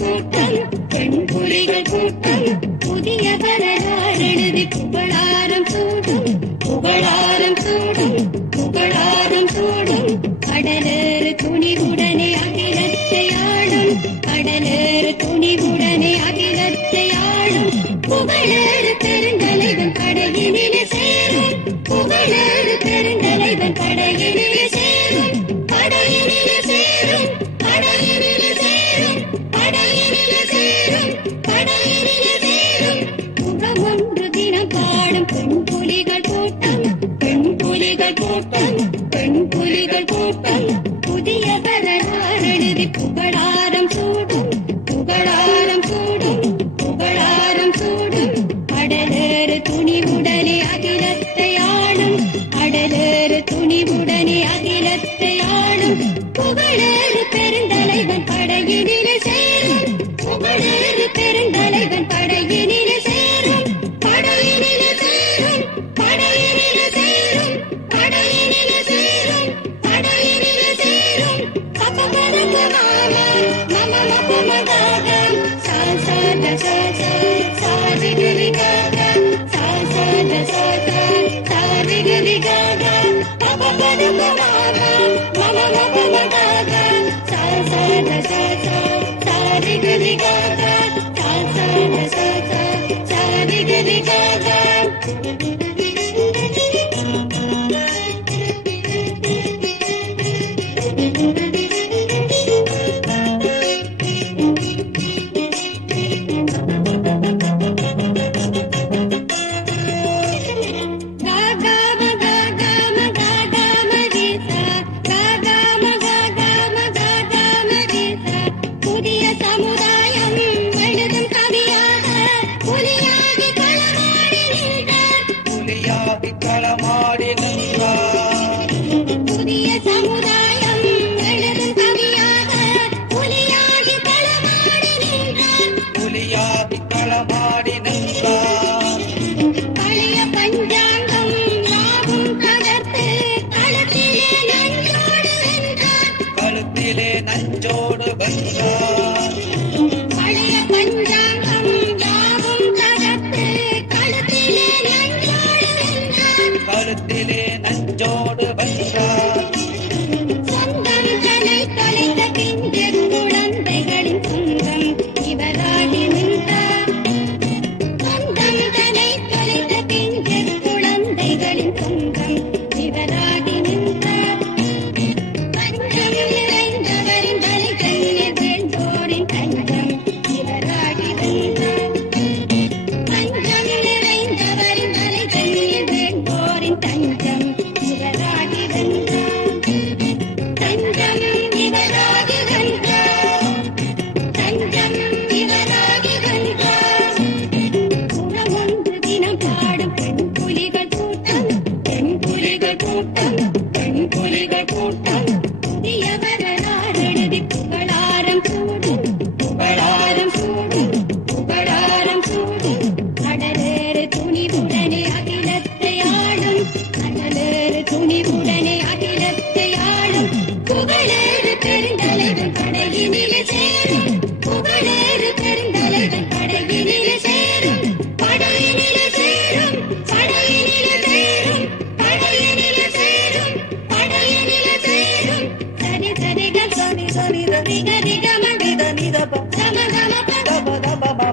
கூட்டம் பெண் புலிகள் கூட்டம் புதிய பல புகழாரம் சூடும் புகழாரம் கூடும் புகழாரம் கூடும் புகழாரம் கூடும் அடலேறு துணிவுடனே அகிலத்தை ஆளும். அடலேறு துணிவுடனே பெருந்தலைவன் படையினிலே சேரும். புகழேறு பெருந்தலை सा सा सा सा வந்ததிலே நஞ்சோடு வந்தார்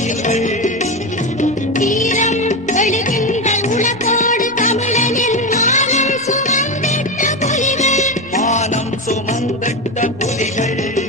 செய்யுங்கள் மானம் சுமந்திட்ட புலிகள்.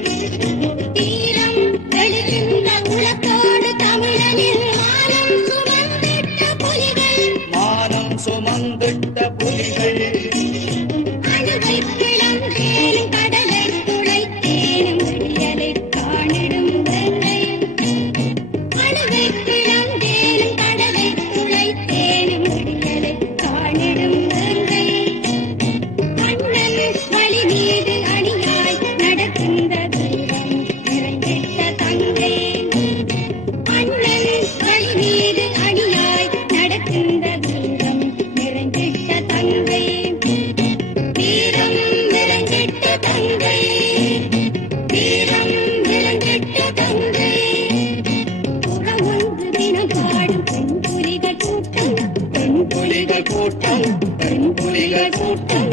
புலிகள் கூட்டம்